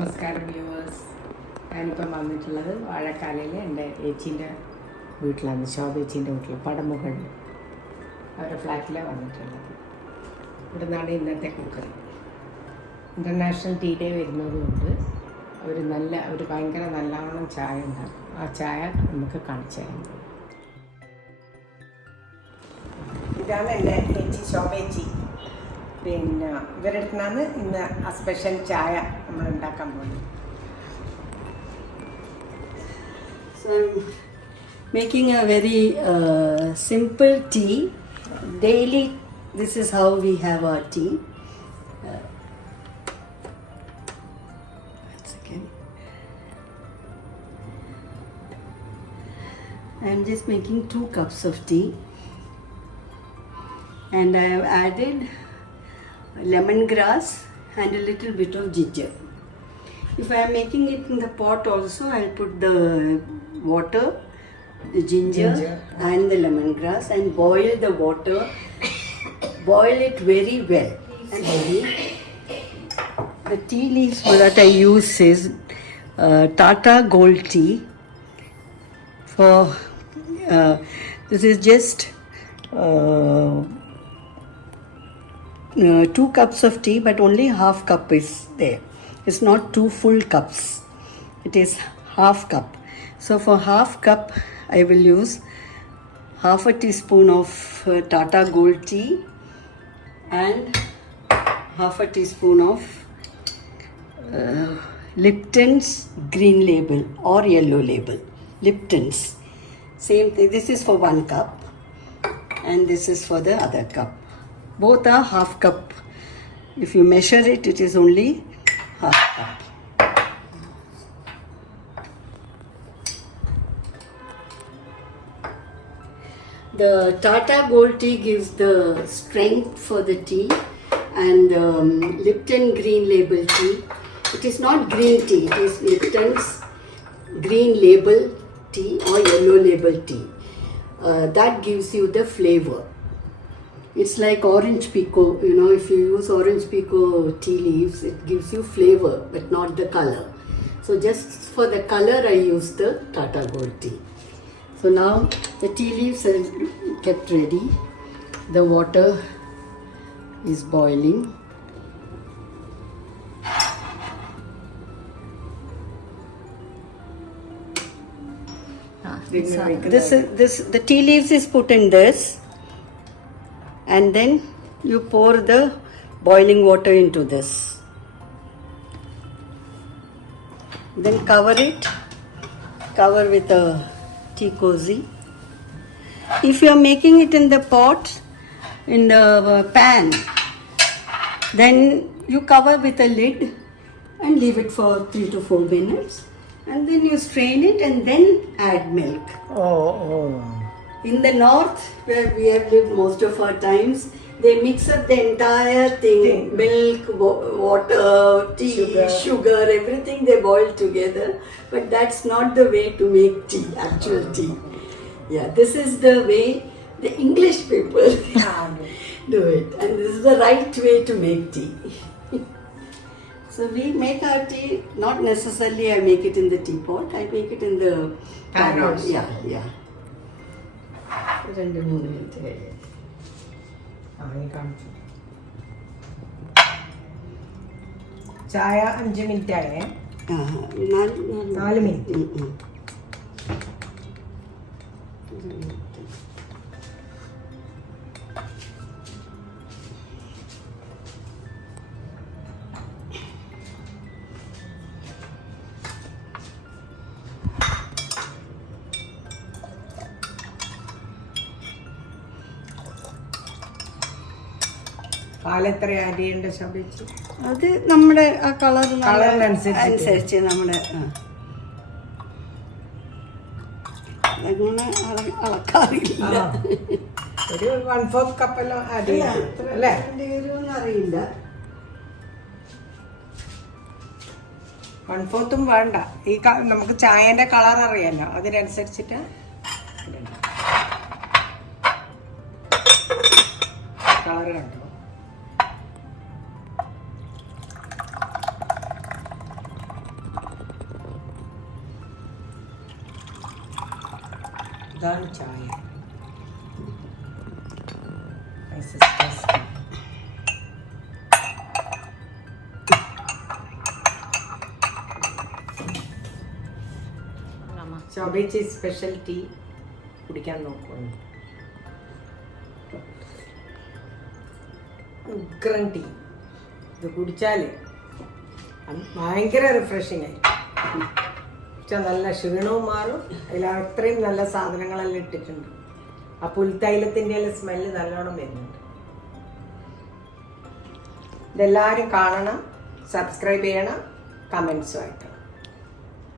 നമസ്കാരം വ്യൂവേഴ്സ്. ഞാനിപ്പം വന്നിട്ടുള്ളത് വാഴക്കാലയിൽ എൻ്റെ ഏച്ചീൻ്റെ വീട്ടിലാണ്, ശോഭേച്ചീൻ്റെ വീട്ടിൽ പടമുകളിൽ അവരുടെ ഫ്ലാറ്റിലാണ് വന്നിട്ടുള്ളത്. ഇവിടെ നിന്നാണ് ഇന്നത്തെ കുക്കറി. ഇൻ്റർനാഷണൽ ടീ ഡേ വരുന്നതുകൊണ്ട് അവർ ഭയങ്കര നല്ലവണ്ണം ചായ ഉണ്ടാക്കും. ആ ചായ നമുക്ക് കാണിച്ചു തരാം. ഇതാണ് എൻ്റെ ഏച്ചി ശോഭേച്ചി. പിന്നെ ഇവരുടെ അടുത്താണ് ഇന്ന് ആ സ്പെഷ്യൽ ചായ നമ്മൾ ഉണ്ടാക്കാൻ പോകുന്നത്. So I'm making a very simple tea. Daily, this is how we have our tea. One second. I'm just making 2 cups of tea, and I have added lemongrass and a little bit of ginger. If I am making it in the pot also, I'll put the water, the ginger and the lemongrass and boil the water. Boil it very well. The tea leaves that I use is Tata Gold Tea. This is just 2 cups of tea, but only half cup is there. It's not 2 full cups. It is half cup. So for half cup, I will use half a teaspoon of Tata Gold Tea and half a teaspoon of Lipton's Green Label or Yellow Label. Lipton's. Same thing. This is for 1 cup and this is for the other cup. Both are half cup. If you measure it, it is only half cup. The Tata Gold Tea gives the strength for the tea, and Lipton Green Label Tea. It is not green tea, it is Lipton's Green Label Tea or Yellow Label Tea. That gives you the flavor. It's like orange pekoe, if you use orange pekoe tea leaves, it gives you flavor but not the color. So just for the color I use the Tata Gold Tea. So now the tea leaves are kept ready. The water is boiling. The tea leaves is put in this. And then you pour the boiling water into this. Then cover it. Cover with a tea cozy. If you are making it in the pot, in the pan, then you cover with a lid and leave it for 3 to 4 minutes. And then you strain it and then add milk. Oh. In the north, where we have lived most of our times, they mix up the entire thing. Milk, water, tea, sugar, everything they boil together. But that's not the way to make tea, actual tea. Yeah, this is the way the English people do it. And this is the right way to make tea. So we make our tea, not necessarily I make it in the teapot, I make it in the pan. Yeah. 2-3 minutes. ചായ 5 മിനിറ്റ് ആയേ. 4 മിനിറ്റ്. പാലെത്ര ആഡ് ചെയ്യേണ്ട ശോഭിച്ച്? അത് നമ്മുടെ ആ കളറിനനുസരിച്ച് നമ്മുടെ അങ്ങനെ അളക്കാറില്ല. ഒരു 1/4 കപ്പെല്ലാം ആഡ് ചെയ്യാം അല്ലേ? അറിയില്ല. 1/4 വേണ്ട. ഈ നമുക്ക് ചായന്റെ കളർ അറിയാലോ, അതിനനുസരിച്ചിട്ട് കളർ കണ്ടോ. ഇതാണ് ചായ. My sister's tea. ശോഭേച്ചി സ്പെഷ്യൽ ടീ കുടിക്കാൻ നോക്കുന്നു. ഉഗ്രൻ ടീ. ഇത് കുടിച്ചാൽ ഭയങ്കര റിഫ്രഷിങ് ആയിരിക്കും. കുടിച്ചാൽ നല്ല ക്ഷീണവും മാറും. അതിൽ അത്രയും നല്ല സാധനങ്ങളെല്ലാം ഇട്ടിട്ടുണ്ട്. ആ പുൽത്തൈലത്തിൻ്റെ സ്മെല്ല് നല്ലോണം വരുന്നുണ്ട്. ഇതെല്ലാവരും കാണണം, സബ്സ്ക്രൈബ് ചെയ്യണം, കമൻസും ആയിട്ട്.